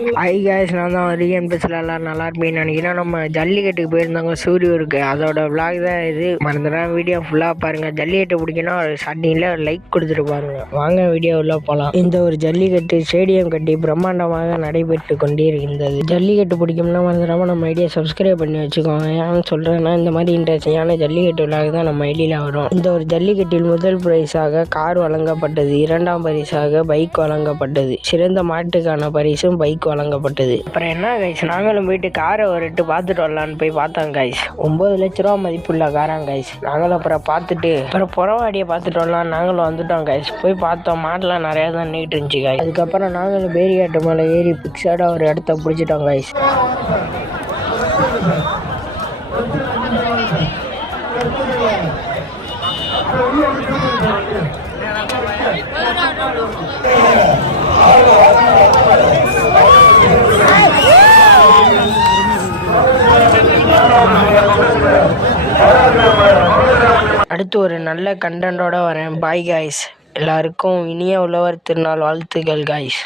High guys, நான் தான் ரியன் பேசல. எல்லோரும் நல்லா இருப்பீங்கன்னு நினைக்கிறேன். நம்ம ஜல்லிக்கட்டுக்கு போயிருந்தாங்க சூரியூருக்கு. அதோட விளாக் தான் இது. மறந்துடாம வீடியோ ஃபுல்லாக பாருங்கள். ஜல்லிக்கட்டு பிடிக்கணும் ஸ்டார்டிங்கில் லைக் கொடுத்துட்டு பாருங்கள். வாங்க வீடியோ உள்ள போகலாம். இந்த ஒரு ஜல்லிக்கட்டு ஸ்டேடியம் கட்டி பிரம்மாண்டமாக நடைபெற்று கொண்டே இருக்கின்றது. ஜல்லிக்கட்டு பிடிக்கும்னா மறந்துடாமல் நம்ம ஐடியா சப்ஸ்கிரைப் பண்ணி வச்சுக்கோங்க. ஏன்னு சொல்கிறேன்னா இந்த மாதிரி இன்ட்ரெஸ்டிங்கான ஜல்லிக்கட்டு விளாக் தான் நம்ம ஐடியில் வரும். இந்த ஒரு ஜல்லிக்கட்டில் முதல் பரிசாக கார் வழங்கப்பட்டது, இரண்டாம் பரிசாக பைக் வழங்கப்பட்டது, சிறந்த மாட்டுக்கான பரிசும் பைக் வழங்கப்பட்டது. அப்புறம் என்ன கைஸ், நாங்களும் போயிட்டு காரை வரட்டு பார்த்துட்டு வரலான்னு போய் பார்த்தோம் கைஸ். 9 லட்ச ரூபா மதிப்புள்ள காராங்க கைஸ். நாங்களும் அப்புறம் பார்த்துட்டு அப்புறம் புறவாடியை பார்த்துட்டு வரலாம் நாங்களும் வந்துட்டோம் கைஸ். போய் பார்த்தோம், மாடெலாம் நிறையா தான் நீட்டு இருந்துச்சு கைஸ். அதுக்கப்புறம் நாங்களும் பேரியாட்டு மேலே ஏறி பிக்ஸாடாக ஒரு இடத்த பிடிச்சிட்டோம் கைஸ். அடுத்து ஒரு நல்ல கண்டென்ட்டோட வரேன். Bye guys. எல்லாருக்கும் இனிய உழவர் திருநாள் வாழ்த்துக்கள் காய்ஸ்.